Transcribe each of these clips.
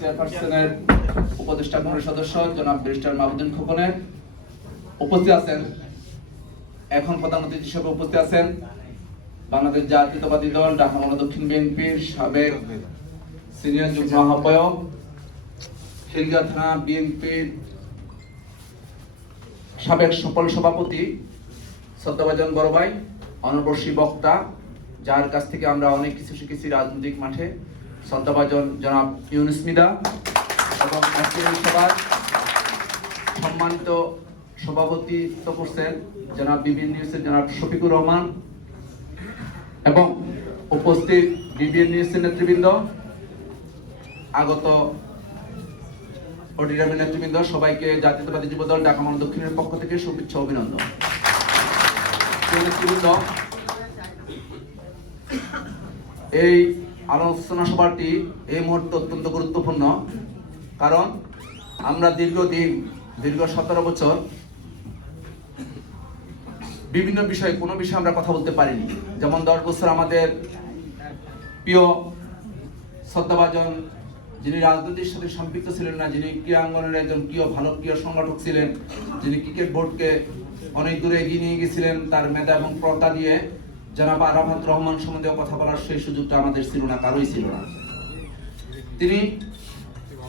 চেয়ারপারসনের উপদেষ্টা মণ্ডলীর সদস্য জনাব ব্যারিস্টার মাহবুবুদ্দিন খোকনের উপস্থিত আছেন। এখন প্রধান অতিথি হিসেবে উপস্থিত আছেন বাংলাদেশ জাতীয়তাবাদী দল ঢাকা মহানগর দক্ষিণ বিএনপির সাবেক সিনিয়র যুগ্ম আহ্বায়ক, খিলগাঁও থানা বিএনপির সাবেক সফল সভাপতি, শ্রদ্ধাভাজন বড় ভাই, অনবর্ষী বক্তা, যার কাছ থেকে আমরা অনেক কিছু শিখেছি রাজনৈতিক মাঠে, শ্রদ্ধাভাজন জনাব ইউনুস মিদা, এবং আজকের সভার সম্মানিত সভাপতিত্ব করছেন জনাব বিবিএন নিউজের জনাব শফিকুর রহমান, এবং উপস্থিত বিবিএন নিউজের নেতৃবৃন্দ, আগত অডিটরিয়ামের নেতৃবৃন্দ, সবাইকে জাতীয়তাবাদী যুবদল ঢাকা মহানগর দক্ষিণের পক্ষ থেকে শুভেচ্ছা অভিনন্দন। নেতৃবৃন্দ, এই আলোচনা সভাটি এই মুহূর্তে অত্যন্ত গুরুত্বপূর্ণ, কারণ আমরা দীর্ঘ 17 বছর বিভিন্ন বিষয়ে কোনো বিষয়ে আমরা কথা বলতে পারিনি। যেমন 10 বছর আমাদের প্রিয় শ্রদ্ধাভাজন, যিনি রাজনীতির সাথে সম্পৃক্ত ছিলেন না, যিনি ক্রীড়াঙ্গনের একজন ভালো ক্রীড়া সংগঠক ছিলেন, যিনি ক্রিকেট বোর্ডকে অনেক দূরে এগিয়ে নিয়ে গেছিলেন তার মেধা এবং প্রজ্ঞা দিয়ে, জনাব আরাফাত রহমান সম্বন্ধে কথা বলার সেই সুযোগটা আমাদের ছিল না, কারোই ছিল না। তিনি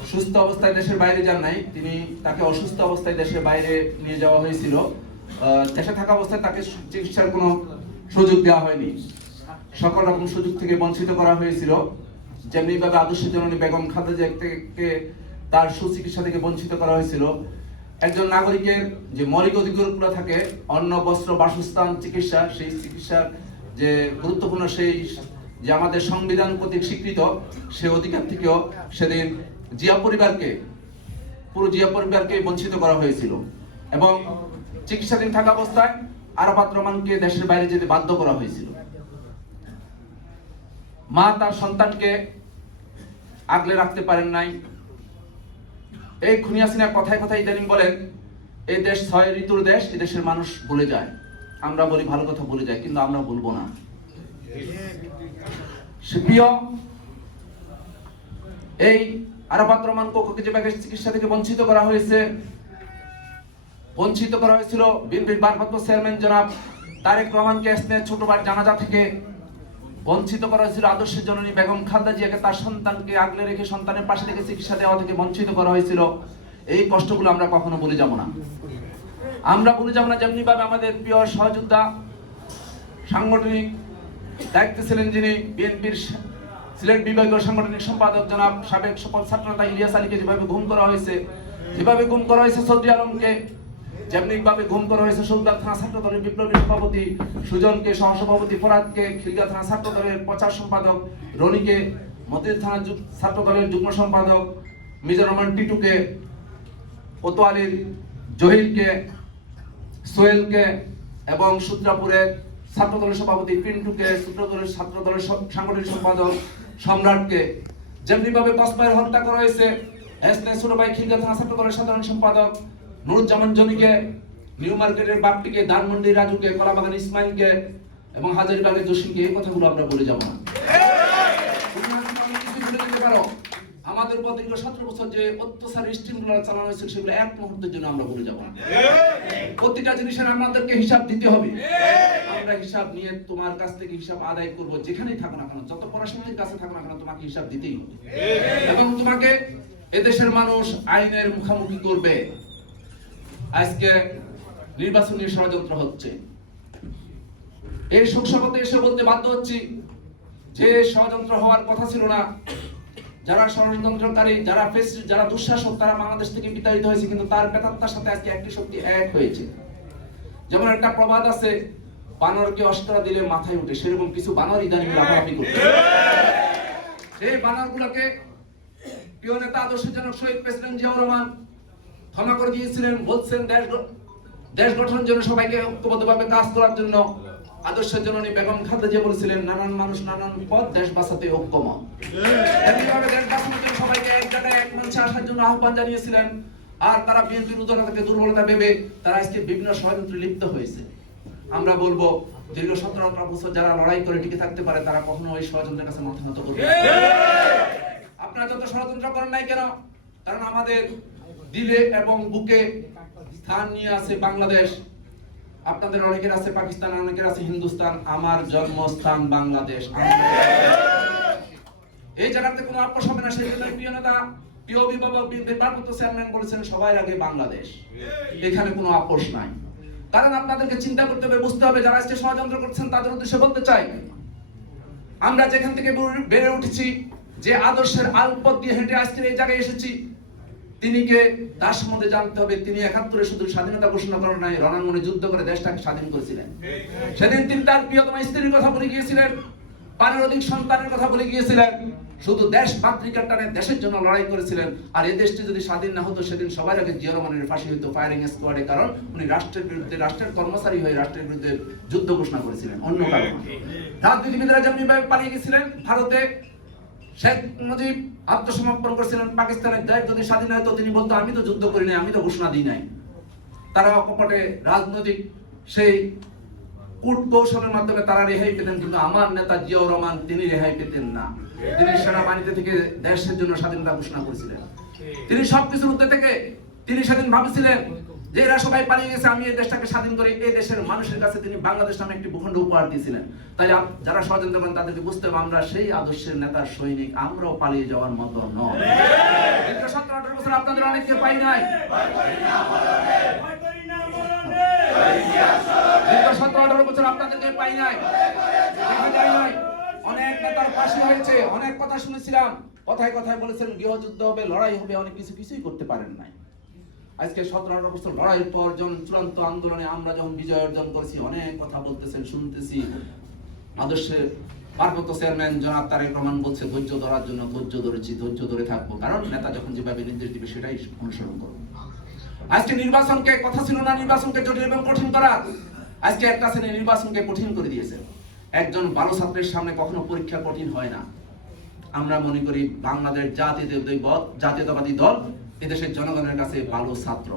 সুস্থ অবস্থায় দেশের বাইরে যান নাই, তাকে অসুস্থ অবস্থায় দেশের বাইরে নিয়ে যাওয়া হয়েছিল। দেশে থাকা অবস্থায় তাকে চিকিৎসার কোনো সুযোগ দেওয়া হয়নি, সকল রকম সুযোগ থেকে বঞ্চিত করা হয়েছিল। যেমনি ভাবে আদর্শ জননী বেগম খালেদা জিয়াকে তার সুচিকিৎসা থেকে বঞ্চিত করা হয়েছিল। একজন নাগরিকের যে মৌলিক অধিকারগুলো থাকে, অন্ন, বস্ত্র, বাসস্থান, চিকিৎসা, সেই চিকিৎসার যে গুরুত্বপূর্ণ, সেই যে আমাদের সংবিধান কর্তৃক স্বীকৃত, সেই অধিকার থেকেও সেদিন পুরো জিয়া পরিবারকে বঞ্চিত করা হয়েছিল। এবং চিকিৎসাধীন থাকা অবস্থায় আরাফাত রহমানকে দেশের বাইরে যেতে বাধ্য করা হয়েছিল। মা তার সন্তানকে আগলে রাখতে পারেন নাই। এই খুনি হাসিনা কথায় কথায় ইদানিং বলেন এই দেশ 6 ঋতুর দেশ, এই দেশের মানুষ ভুলে যায়। আমরা বলি ভালো কথা ভুলে যায়, কিন্তু আমরা ভুলবো না। প্রিয় এই আরাফাত রহমানকে যেভাবে চিকিৎসা থেকে বঞ্চিত করা হয়েছিল, বিএনপির ভারপ্রাপ্ত চেয়ারম্যান জনাব তারেক রহমানকে ছোটবার জানাজা থেকে বঞ্চিত করা হয়েছিল। আদর্শ জননী বেগম খালেদা জিয়াকে তার সন্তানকে আগলে রেখে সন্তানের পাশে থেকে চিকিৎসা দেওয়া থেকে বঞ্চিত করা হয়েছিল। এই কষ্টগুলো আমরা কখনো ভুলে যাব না। যেমনি ভাবে আমাদের প্রিয় সহযোদ্ধা, সাংগঠনিক দায়িত্বে ছিলেন যিনি বিএনপির সিলেট বিভাগীয় সাংগঠনিক সম্পাদক জনাব সাবেক সফল ছাত্রনেতা ইলিয়াস আলীকে যেভাবে গুম করা হয়েছে সৌদি আলমকে, যেমনি ভাবে গুম করা হয়েছে সৌদার থানা ছাত্র দলের বিপ্লবী সভাপতি সুজনকে, সহসভাপতি ফরাদকে, খিলগাঁও থানা ছাত্র দলের প্রচার সম্পাদক রনিকে, মতিঝিল থানা ছাত্র দলের যুগ্ম সম্পাদক মিজানুর রহমান টিটুকে, কোতোয়ালির জহিরকে, সোহেলকে, এবং সূত্রাপুরের ছাত্র দলের সভাপতি পিন্টুকে, সূত্রদলের ছাত্র দলের সাংগঠনিক সম্পাদক সম্রাটকে, যেমনি ভাবে কসবাইয়ের হত্যা করা হয়েছে ছোট ভাই খিলগাঁও থানা ছাত্র দলের সাধারণ সম্পাদক নুরুজ্জামান জনিকে, নিউ মার্কেটের বাপ্পিকে, ধানমন্ডি রাজুকে, কলাবাগান ইসমাইলকে, এবং হাজারীবাগের জসিমকে। এই কথাগুলো আমরা বলে যাব না। আমাদের উপর দীর্ঘ 17 বছর যে অত্যাচার স্টিমগুলো চালানো হয়েছিল, সেগুলো এক মুহূর্তের জন্য আমরা বলে যাব না। প্রতিটা জিনিসের আমাদেরকে হিসাব দিতে হবে। আমরা হিসাব নিয়ে তোমার কাছ থেকে হিসাব আদায় করব, যেখানেই থাকো না কেন, যত পড়াশোনার কাছে থাকো না কেন, তোমাকে হিসাব দিতেই হবে। এবং তোমাকে এদেশের মানুষ আইনের মুখোমুখি করবে। আজকে নির্বাচনী ষড়যন্ত্র হচ্ছে, এই শোকসভাতে এসে বলতে বাধ্য হচ্ছি যে ষড়যন্ত্র হওয়ার কথা ছিল না। যারা ষড়যন্ত্রকারী, যারা দুঃশাসক, তারা বাংলাদেশ থেকে বিতাড়িত হয়েছে, কিন্তু তার প্রেতাত্মার সাথে আজকে একটি শক্তি এক হয়েছে। যেমন একটা প্রবাদ আছে, বানরকে অস্ত্র দিলে মাথায় উঠে, সেরকম কিছু বানর ইদানিং লাফালাফি করছে। সেই বানরগুলোকে প্রিয় নেতা আদর্শ জনক শহীদ প্রেসিডেন্ট জিয়াউর রহমান ক্ষমা করে দিয়েছিলেন। বলছেন দেশ গঠনের জন্য সবাইকে ঐক্যবদ্ধভাবে কাজ করার জন্য। আদর্শ জননী বেগম খালেদা জিয়া বলেছিলেন, নানান মানুষ নানান পথ, দেশ বাঁচাতে ঐক্যমত। এমনিভাবে দেশ বাঁচানোর জন্য সবাইকে এক জায়গায় এক মঞ্চে আসার জন্য আহ্বান জানিয়েছিলেন। আর তারা বিএনপির উদারতাকে দুর্বলতা ভেবে তারা আজকে বিভিন্ন ষড়যন্ত্রে লিপ্ত হয়েছে। আমরা বলবো দীর্ঘ 17-18 বছর যারা লড়াই করে টিকে থাকতে পারে, তারা কখনো ওই ষড়যন্ত্রের কাছে মাথা নত করবে না। আপনারা ষড়যন্ত্র করেন নাই কেন? কারণ আমাদের দিলে এবং বুকে স্থান নিয়ে আছে বাংলাদেশ। আপনাদের অনেকের আছে পাকিস্তান, অনেকের আছে হিন্দুস্তান, আমার জন্মস্থান বাংলাদেশ। এই জায়গাতে কোনো আপোষ হবে না। সেই জন্য প্রিয় নেতা, প্রিয় অভিভাবক, ভারপ্রাপ্ত চেয়ারম্যান বলেছেন সবার আগে বাংলাদেশ। এখানে কোনো আপোষ নাই। কারণ আপনাদেরকে চিন্তা করতে হবে, বুঝতে হবে, যারা আজকে ষড়যন্ত্র করছেন তাদের উদ্দেশ্যে বলতে চাই, আমরা যেখান থেকে বেড়ে উঠেছি, যে আদর্শের আলপথ দিয়ে হেঁটে আজকের এই জায়গায় এসেছি, তিনি কে তার সম্বন্ধে জানতে হবে। তিনি ৭১-এ শুধু স্বাধীনতা ঘোষণা করেন নাই, রণাঙ্গনে যুদ্ধ করে দেশটাকে স্বাধীন করেছিলেন। সেদিন তিনি তার প্রিয়তমা স্ত্রীর কথা বলে গিয়েছিলেন, ৫ অধিক সন্তানের কথা বলে গিয়েছিলেন, শুধু দেশ মাতৃকার টানে দেশের জন্য লড়াই করেছিলেন। আর এই দেশটি যদি স্বাধীন না হতো, সেদিন সবার আগে জিয়া রহমানের ফাঁসি হতো ফায়ারিং স্কোয়াডে। কারণ উনি রাষ্ট্রের বিরুদ্ধে, রাষ্ট্রের কর্মচারী হয়ে রাষ্ট্রের বিরুদ্ধে যুদ্ধ ঘোষণা করেছিলেন। অন্য কারণ রাজনীতিবিদরা যেমনিভাবে পালিয়ে গেছিলেন ভারতে, শেখ মুজিব আত্মসমর্পণ করেছিলেন পাকিস্তানের দেশ যদি স্বাধীন হয় তো তিনি বলতো আমি তো যুদ্ধ করি নাই, আমি তো ঘোষণা দিই নাই। তারা অকপটে রাজনৈতিক সেই কূট কৌশলের মাধ্যমে তারা রেহাই পেতেন, কিন্তু আমার নেতা জিয়াউর রহমান তিনি রেহাই পেতেন না। তিনি সেনাবাহিনীতে থেকে দেশের জন্য স্বাধীনতা ঘোষণা করেছিলেন। তিনি সবকিছুর ঊর্ধ্বে থেকে তিনি সেদিন ভাবছিলেন যে এরা সবাই পালিয়ে গেছে, আমি এই দেশটাকে স্বাধীন করে এই দেশের মানুষের কাছে তিনি বাংলাদেশ নামে একটি ভূখণ্ড উপহার দিয়েছিলেন। তাই যারা ষড়যন্ত্র করেন তাদেরকে বুঝতে হবে আমরা সেই আদর্শের নেতার সৈনিক, আমরাও পালিয়ে যাওয়ার মতো নয়। 17-18 বছর আপনাদের অনেককে পাই নাই, 17-18 বছর আপনাদেরকে পাই নাই। অনেক নেতার ফাঁসি হয়েছে, অনেক কথা শুনেছিলাম, কথায় কথায় বলেছেন গৃহযুদ্ধ হবে, লড়াই হবে, অনেক কিছুই করতে পারেন নাই। আজকে 17-18 বছর লড়াইয়ের পর যখন চূড়ান্ত আন্দোলনে আমরা যখন বিজয় অর্জন করেছি, অনেক কথা বলতেছেন, শুনতেছি। আদর্শের ভারপ্রাপ্ত চেয়ারম্যান জনাব তারেক রহমান বলছে ধৈর্য ধরার জন্য, ধৈর্য ধরেছি, ধৈর্য ধরে থাকবো। কারণ নেতা যখন যেভাবে নির্দেশ দিবে সেটাই অনুসরণ করবো। আজকে নির্বাচনকে কথা ছিল না নির্বাচনকে জটিল এবং কঠিন করার, আজকে একটা শ্রেণী নির্বাচনকে কঠিন করে দিয়েছে। একজন ভালো ছাত্রের সামনে কখনো পরীক্ষা কঠিন হয় না। আমরা মনে করি বাংলাদেশ জাতীয়তাবাদী দল এদেশের জনগণের কাছে ভালো ছাত্র,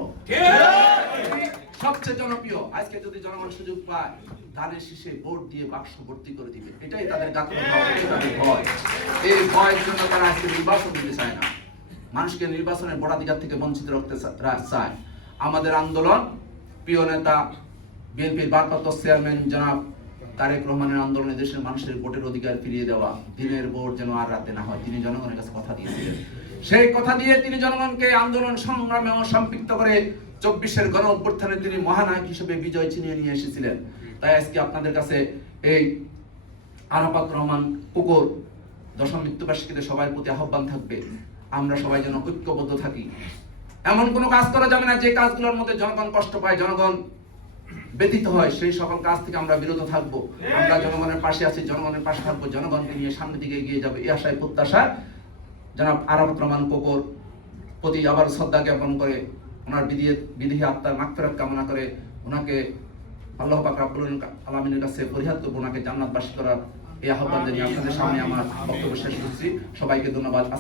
সবচেয়ে জনপ্রিয়। আজকে যদি জনগণ সুযোগ পায়, ধানের শীষে ভোট দিয়ে বাক্স ভর্তি করে দিবে, এটাই তাদের ভয়। এই ভয়ের জন্য তারা আজকে নির্বাচন দিতে চায় না, মানুষকে নির্বাচনের ভোটাধিকার থেকে বঞ্চিত রাখতে চায়। আমাদের আন্দোলন, প্রিয় নেতা বিএনপির ভারপ্রাপ্ত চেয়ারম্যান জনাব তারেক রহমানের আন্দোলনে দেশের মানুষের ভোটের অধিকার ফিরিয়ে দেওয়া, দিনের ভোট যেন আর রাতে না হয়, তিনি জনগণের কাছে কথা দিয়েছিলেন। সেই কথা দিয়ে তিনি জনগণকে আন্দোলন সংগ্রামে সম্পৃক্ত করে 24-এর গণ অভ্যুত্থানে তিনি মহানায়ক হিসেবে বিজয় ছিনিয়ে নিয়ে এসেছিলেন। তাই আজকে আপনাদের কাছে এই আরাফাত রহমান কুকুর 10ম মৃত্যুবার্ষিকীতে সবার প্রতি আহ্বান থাকবে, আমরা সবাই যেন ঐক্যবদ্ধ থাকি। এমন কোনো কাজ করা যাবে না যে কাজগুলোর মধ্যে জনগণ কষ্ট পায়, জনগণ ব্যতীত হয়, সেই সকল কাজ থেকে আমরা বিরত থাকবো। আমরা জনগণের পাশে আছি, জনগণের পাশে থাকবো, জনগণকে নিয়ে সামনের দিকে এগিয়ে যাবে, এই আশায় প্রত্যাশা জনাব আরাফাত রহমান কুকুর প্রতি আবার শ্রদ্ধা জ্ঞাপন করে, ওনার বিদেহী আত্মার মাগফিরাত কামনা করে, ওনাকে আল্লাহ পাক রব্বুল আলামিনের কাছে ফরিয়াদ করবো, ওনাকে জান্নাতবাসী করার এই আহ্বান জানিয়ে আপনাদের সামনে আমার বক্তব্য শেষ করছি। সবাইকে ধন্যবাদ।